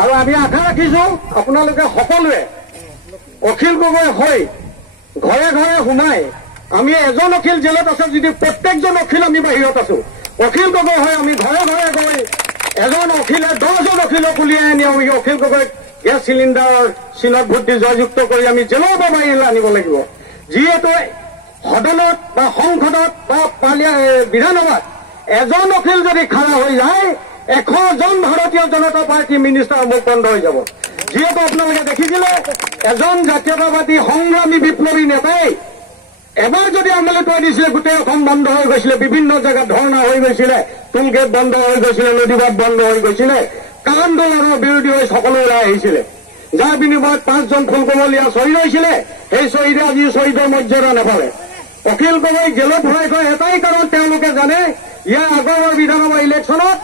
আৰু আমি আশা ৰাখিছো আপোনালোকে সকলোৱে অখিল গগৈ হৈ ঘৰে ঘৰে সোমাই আমি এজন অখিল জেলত আছে যদি প্ৰত্যেকজন অখিল আমি বাহিৰত আছো অখিল গগৈ হৈ আমি ঘৰে ঘৰে গৈ এজন অখিলে 10জন অখিলক উলিয়াই আনি আমি অখিল গগৈ গেছ চিলিণ্ডাৰৰ চিনত ভোট দি জয়যুক্ত কৰি আমি জেলৰ পৰা বাহিৰলৈ আনিব লাগিব যিহেতু সদনত বা সংসদত বা বিধানসভাত এজন অখিল যদি খাৰা হৈ যায় 100জন ভাৰতীয় জনতা পাৰ্টি মিনিষ্টাৰ মুখ বন্ধ হৈ যাব যিহেতু আপোনালোকে দেখিছিলে এজন জাতীয়তাবাদী সংগ্ৰামী বিপ্লৱী নেতাই এবাৰ যদি আমলি তৈ দিছিলে গোটেই অসম বন্ধ হৈ গৈছিলে বিভিন্ন জেগাত ধৰ্ণা হৈ গৈছিলে টুলগেট বন্ধ হৈ গৈছিলে নদীবাট বন্ধ হৈ গৈছিলে আন্দোলনৰ বিৰোধী হৈ সকলো ওলাই আহিছিলে যাৰ বিনিময়ত 5জন ফুলকমলীয়া শ্বহীদ হৈছিলে সেই শ্বহীদে আজি শ্বহীদৰ মৰ্যাদা নাপালে অখিল গগৈ জেলত ভৰাই থোৱা এটাই কাৰণ তেওঁলোকে জানে ইয়াৰ আগৰ বিধানসভা ইলেকশ্যনত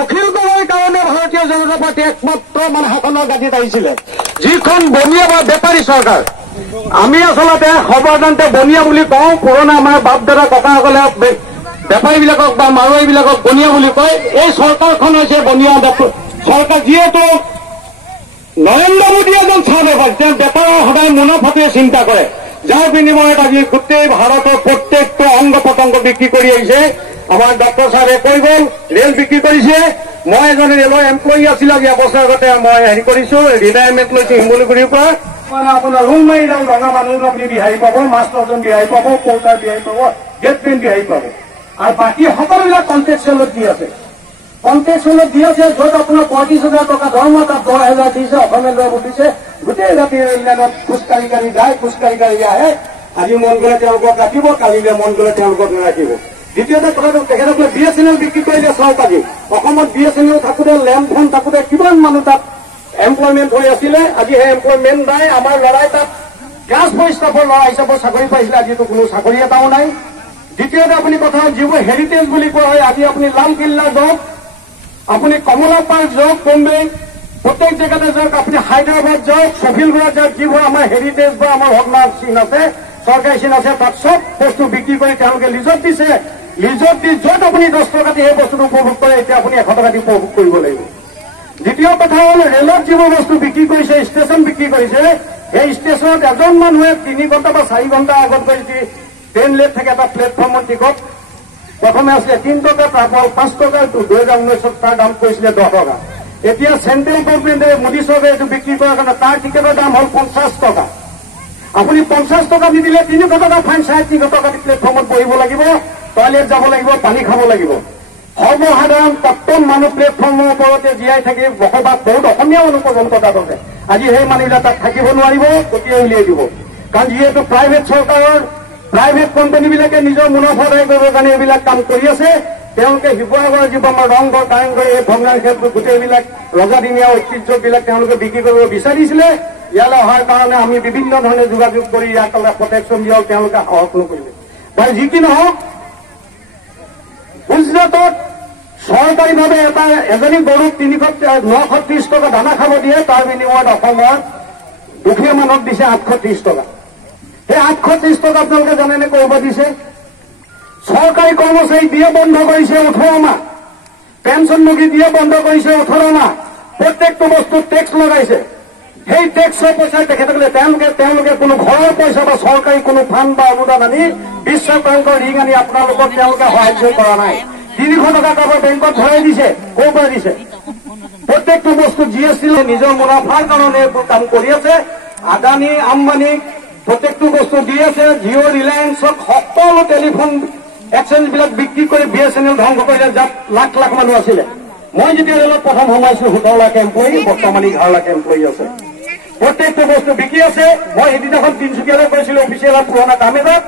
অখিল গগৈৰ কাৰণে ভাৰতীয় জনতা পাৰ্টি একমাত্ৰ শাসনৰ গাদীত আহিছিলে যিখন বনিয়া বা বেপাৰী চৰকাৰ আমি আচলতে সৰ্বসাধাৰণতে বনিয়া বুলি কওঁ পুৰণা আমাৰ বাপ দাদা ককাসকলে বেপাৰীবিলাকক বা মাৰোৱাৰীবিলাকক বনিয়া বুলি কয় এই চৰকাৰখন হৈছে বনিয়া চৰকাৰ যিহেতু নৰেন্দ্ৰ মোদী এজন চাহ বেপাৰী তেওঁ বেপাৰৰ সদায় মুনাফাটোৱে চিন্তা কৰে যাৰ বিনিময়ত আজি গোটেই ভাৰতৰ প্ৰত্যেকটো অংগ প্ৰত্যংগ বিক্ৰী কৰি আহিছে আমাৰ ডক্টৰ চাহাবে কৈ গ'ল ৰেল বিক্ৰী কৰিছে মই এজন ৰেলৰ এমপ্লয়ী আছিলো আজি এবছৰ আগতে মই হেৰি কৰিছো ৰিটায়াৰমেণ্ট লৈছো শিমলুগুৰিৰ পৰা আপোনাৰ ৰুম মাৰি যাওঁ ৰঙা মানুহ আপুনি বিহাৰী পাব মাষ্টৰজন বিহাৰী পাব পৌতাৰ বিহাৰী পাব গেটমেন বিহাৰী পাব আৰু বাকী সকলোবিলাক কণ্টেক্সুৱেলত দি আছে য'ত আপোনাৰ 35,000 টকা দৰমহা তাত 10,000 দিছে অসমীয়া ল'ৰা দিছে গোটেই ৰাতি ৰেললাইনত খোজকাঢ়ি কাঢ়ি যায় খোজকাঢ়ি কাঢ়ি আহে আজি মন গ'লে তেওঁলোকক ৰাখিব কালিলৈ মন গ'লে তেওঁলোকক নাৰাখিব দ্বিতীয়তে কথাটো তেখেতসকলে BSNL বিক্ৰী কৰিলে চাওক আজি অসমত BSNL থাকোঁতে লেণ্ডফোন থাকোঁতে কিমান মানুহ তাত এমপ্লয়মেণ্ট হৈ আছিলে আজি সেই এমপ্লয়মেণ্ট নাই আমাৰ ল'ৰাই তাত ক্লাছ 4 ষ্টাফৰ ল'ৰা হিচাপত চাকৰি পাইছিলে আজিতো কোনো চাকৰি এটাও নাই দ্বিতীয়তে আপুনি কথা যিবোৰ হেৰিটেজ বুলি কোৱা হয় আজি আপুনি লালকিল্লা যাওক আপুনি কমলা পাৰ্ক যাওক বম্বে প্ৰত্যেক জেগাতে যাওক আপুনি হায়দৰাবাদ যাওক চফিলগড়ত যাওক যিবোৰ আমাৰ হেৰিটেজ বা আমাৰ ভগ্নাৰ চিন আছে চৰকাৰী চিন আছে তাত চব বস্তু বিক্ৰী কৰি তেওঁলোকে লিজত দিছে লিজত দি য'ত আপুনি 10 টকা দি সেই বস্তুটো উপভোগ কৰে এতিয়া আপুনি 100 টকা দি উপভোগ কৰিব লাগিব দ্বিতীয় কথা হ'ল ৰেলত যিবোৰ বস্তু বিক্ৰী কৰিছে ষ্টেচন বিক্ৰী কৰিছে সেই ষ্টেচনত এজন মানুহে 3 ঘণ্টা বা 4 ঘণ্টা আগত গৈ যদি ট্ৰেইন লেট থাকে এটা প্লেটফৰ্মৰ টিকট প্ৰথমে আছিলে 3 টকা তাৰপৰা 5 টকা 2019 তাৰ দাম কৰিছিলে 10 টকা এতিয়া চেণ্ট্ৰেল গভৰ্ণমেণ্টে মোদী চৰকাৰে এইটো বিক্ৰী কৰাৰ কাৰণে তাৰ টিকেটৰ দাম হ'ল 50 টকা আপুনি 50 টকা নিদিলে 300 টকা ফাইন 350 টকা দি প্লেটফৰ্মত বহিব লাগিব টয়লেট যাব লাগিব পানী খাব লাগিব সৰ্বসাধাৰণ তত্ত্ব মানুহ প্লেটফৰ্মৰ ওপৰতে জীয়াই থাকি বসবাস বহুত অসমীয়া মানুহ পৰ্যন্ত তাত আছে আজি সেই মানুহবিলাক তাত থাকিব নোৱাৰিব গতিকে উলিয়াই দিব কাৰণ যিহেতু প্ৰাইভেট চৰকাৰৰ প্ৰাইভেট কোম্পানীবিলাকে নিজৰ মুনাফা আদায় কৰিবৰ কাৰণে এইবিলাক কাম কৰি আছে তেওঁলোকে শিৱসাগৰৰ যিবোৰ আমাৰ ৰংঘৰ কাৰেংঘৰ এই ভগ্নাংশ গোটেইবিলাক ৰজাদিনীয়া ঐতিহ্যবিলাক তেওঁলোকে বিক্ৰী কৰিব বিচাৰিছিলে ইয়ালৈ অহাৰ কাৰণে আমি বিভিন্ন ধৰণে যোগাযোগ কৰি ইয়াক প্ৰটেকশ্যন দিয়ক তেওঁলোকে সাহস নকৰিলে বা যি কি নহওক গুজৰাটত চৰকাৰীভাৱে এজনী গৰুক 930 টকা দানা খাব দিয়ে তাৰ বিনিময়ত অসমৰ দুখীয়া মানুহক দিছে 830 টকা সেই 830 টকা আপোনালোকে জানেনে কৰিব দিছে চৰকাৰী কৰ্মচাৰী দিয়ে বন্ধ কৰিছে 18 মাহ পেঞ্চনভোগী দিয়ে বন্ধ কৰিছে 18 মাহ প্ৰত্যেকটো বস্তু টেক্স লগাইছে সেই টেক্সৰ পইচা তেখেতসকলে তেওঁলোকে কোনো ঘৰৰ পইচা বা চৰকাৰী কোনো ফাণ্ড বা অনুদান আনি বিশ্ব বেংকৰ ঋণ আনি আপোনালোকক তেওঁলোকে সাহায্য কৰা নাই 300 টকা কাৰোবাৰ বেংকত ভৰাই দিছে ক'ৰ পৰা দিছে প্ৰত্যেকটো বস্তু GST নিজৰ মুনাফাৰ কাৰণে এইবোৰ কাম কৰি আছে আদানী আম্বানীক প্ৰত্যেকটো বস্তু দি আছে জিঅ' ৰিলায়েন্সক সকলো টেলিফোন এক্সচেঞ্জবিলাক বিক্ৰী কৰি BSNL ধ্বংস কৰিলে যাত লাখ লাখ মানুহ আছিলে মই যেতিয়া ৰেলত প্ৰথম সোমাইছো 17 লাখ এমপ্লয়ী বৰ্তমান 11 লাখ এমপ্লয়ী আছে প্ৰত্যেকটো বস্তু বিক্ৰী আছে মই সেইদিনাখন তিনিচুকীয়ালৈ গৈছিলো অফিচিয়েলত পুৰণা কাম এটাত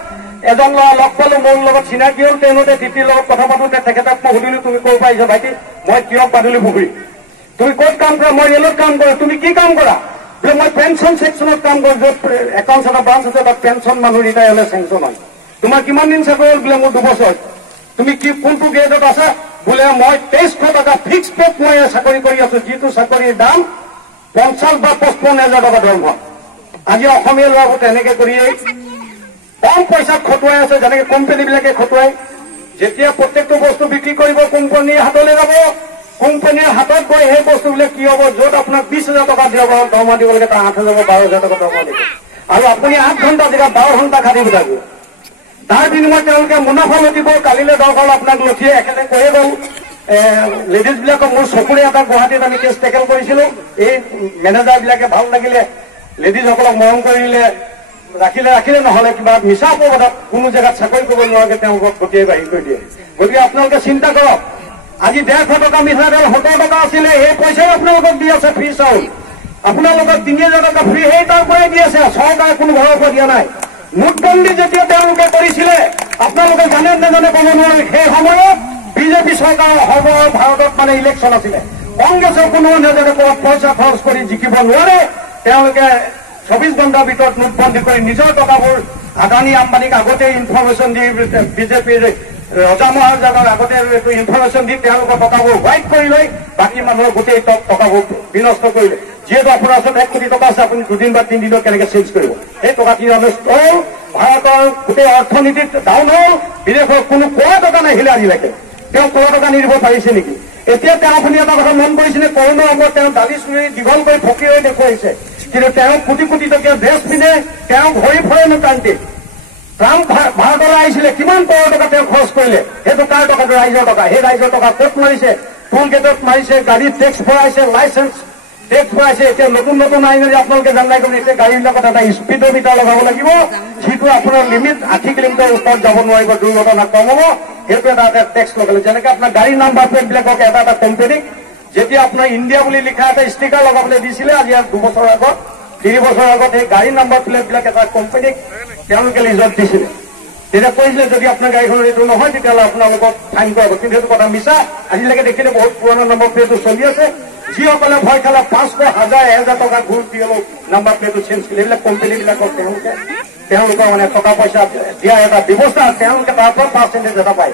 এজন ল'ৰা লগ পালো মোৰ লগত চিনাকি হ'ল তেওঁলোকে তিতিৰ লগত কথা পাতোতে তেখেতক মই সুধিলো তুমি ক'ৰ পৰা আহিছা ভাইটি মই কিয় পাদুলি পুখুৰী তুমি ক'ত কাম কৰা মই ৰেলত কাম কৰোঁ তুমি কি কাম কৰা বোলে মই পেঞ্চন ছেকশ্যনত কাম কৰোঁ য'ত একাউণ্টছ এটা ব্ৰাঞ্চ আছে তাত পেঞ্চন মানুহ ৰিটায়াৰ হ'লে চেংচন হয় তোমাৰ কিমান দিন চাকৰি হ'ল বোলে মোৰ 2 বছৰ তুমি কি কোনটো গ্ৰেডত আছা বোলে মই 2300 টকা ফিক্স পেত মই চাকৰি কৰি আছো যিটো চাকৰিৰ দাম 50 বা 55,000 টকা দৰমহা আজি অসমীয়া ল'ৰাবোৰ তেনেকে কৰিয়েই কম পইচাত খটুৱাই আছে যেনেকে কোম্পানীবিলাকে খটুৱাই যেতিয়া প্ৰত্যেকটো বস্তু বিক্ৰী কৰিব কোম্পানীৰ হাতলৈ যাব কোম্পানীৰ হাতত গৈ সেই বস্তুবিলাক কি হ'ব, য'ত আপোনাক 20,000 টকা দিব দৰমহা দিব লাগে, তাৰ 8,000 12,000 টকা দৰমহা দিব, আৰু আপুনি 8 ঘণ্টা জেগাত 12 ঘণ্টা খাটি যাব। তাৰ বিনিময়ত তেওঁলোকে মুনাফা লুটিব। কালিলৈ দৰকাৰ আপোনাক লঠিয়ে একেলগে কৈয়ে গ'ল। লেডিজ বিলাকক মোৰ চকুৰে এটা গুৱাহাটীত আমি কেছ টেকেল কৰিছিলো। এই মেনেজাৰ বিলাকে ভাল লাগিলে, লেডিজসকলক মৰম কৰিলে, ৰাখিলে নহলে কিবা মিছা অপবাদত কোনো জেগাত চাকৰি কৰিব নোৱাৰাকে তেওঁলোকক গোটেই বাহিৰ কৰি দিয়ে। গতিকে আপোনালোকে চিন্তা কৰক, আজি 150 টকা মিঠাতেল 70 টকা আছিলে, সেই পইচাই আপোনালোকক দি আছে ফ্ৰী চাউল। আপোনালোকক 3,000 টকা ফ্ৰী সেই তাৰ পৰাই দি আছে, চৰকাৰে কোনো ঘৰৰ পৰা দিয়া নাই। নোটবন্দী যেতিয়া তেওঁলোকে কৰিছিলে, আপোনালোকে জানে নাজানে ক'ব নোৱাৰে, সেই সময়ত বিজেপি চৰকাৰৰ ভাৰতত মানে ইলেকশ্যন আছিলে। কংগ্ৰেছৰ কোনো নেজানে ক'ৰবাত পইচা খৰচ কৰি জিকিব নোৱাৰে। তেওঁলোকে 24 ঘণ্টাৰ ভিতৰত নোটবন্দী কৰি নিজৰ টকাবোৰ আদানী আম্বানীক আগতে ইনফৰমেশ্যন দি, বিজেপিৰ ৰজা মহাৰজাৰ আগতে এইটো ইনফৰমেশ্যন দি তেওঁলোকৰ টকাবোৰ হোৱাইট কৰি লৈ বাকী মানুহৰ গোটেই টকাবোৰ বিনষ্ট কৰিলে। যিহেতু আপোনাৰ ওচৰত 1 কোটি টকা আছে, আপুনি 2 দিন বা 3 দিনত কেনেকে চেঞ্জ কৰিব? সেই টকাখিনি নষ্ট হ'ল, ভাৰতৰ গোটেই অৰ্থনীতিত ডাউন হ'ল, বিদেশৰ কোনো কোৱা টকা নাহিলে আজিলৈকে। তেওঁ কোৱা টকা নিদিব পাৰিছে নেকি? এতিয়া তেওঁ আপুনি এটা কথা মন কৰিছিলে, কৰোণাৰ সময়ত তেওঁ দালি চুৰি দীঘল কৰি ফকী হৈ দেখুৱাইছে, কিন্তু তেওঁ কোটি কোটি টকীয়া ড্ৰেছ পিন্ধে, তেওঁ ঘূৰি ফুৰে নোটানটি। ট্ৰাম্প ভাৰতলৈ আহিছিলে, কিমান কৰোৰ টকা তেওঁ খৰচ কৰিলে? সেইটো কাৰ টকাটো? ৰাইজৰ টকা। সেই ৰাইজৰ টকা ক'ত মাৰিছে? টোল গেটত মাৰিছে, গাড়ীত টেক্স ভৰাইছে, লাইচেন্স টেক্স ভৰাইছে। এতিয়া নতুন আইন আপোনালোকে জানাই গ'ল, এতিয়া গাড়ীবিলাকত এটা স্পীডৰ মিটাৰ লগাব লাগিব, যিটো আপোনাৰ লিমিট 80 কিলোমিটাৰ ওপৰত যাব নোৱাৰিব, দুৰ্ঘটনা কম হ'ব। সেইটো এটা টেক্স লগালে। যেনেকে আপোনাৰ গাড়ীৰ নাম্বাৰ প্লেট বিলাকক এটা কোম্পানীক যেতিয়া আপোনাৰ ইণ্ডিয়া বুলি লিখা এটা ষ্টিকাৰ লগাবলৈ দিছিলে, আজি 2 বছৰ আগত 3 বছৰ আগত সেই গাড়ীৰ নাম্বাৰ প্লেট বিলাক এটা কোম্পানীক তেওঁলোকে লিজত দিছিলে। তেতিয়া কৈছিলে যদি আপোনাৰ গাড়ীখনৰ এইটো নহয় তেতিয়াহ'লে আপোনালোকক ফাইন কৰাব, কিন্তু সেইটো কথা মিছা। আজিলৈকে দেখিলে বহুত পুৰণা নম্বৰ প্লেটটো চলি আছে। যিসকলে ভয় খালে 500, 1000, 1000 টকা ঘূৰ দি হ'লেও নাম্বাৰ প্লেটটো চেঞ্জ কৰিলে। এইবিলাক কোম্পানীবিলাকক তেওঁলোকৰ মানে টকা পইচা দিয়া এটা ব্যৱস্থা, তেওঁলোকে তাৰ পৰা পাৰ্চেণ্টেজ এটা পায়।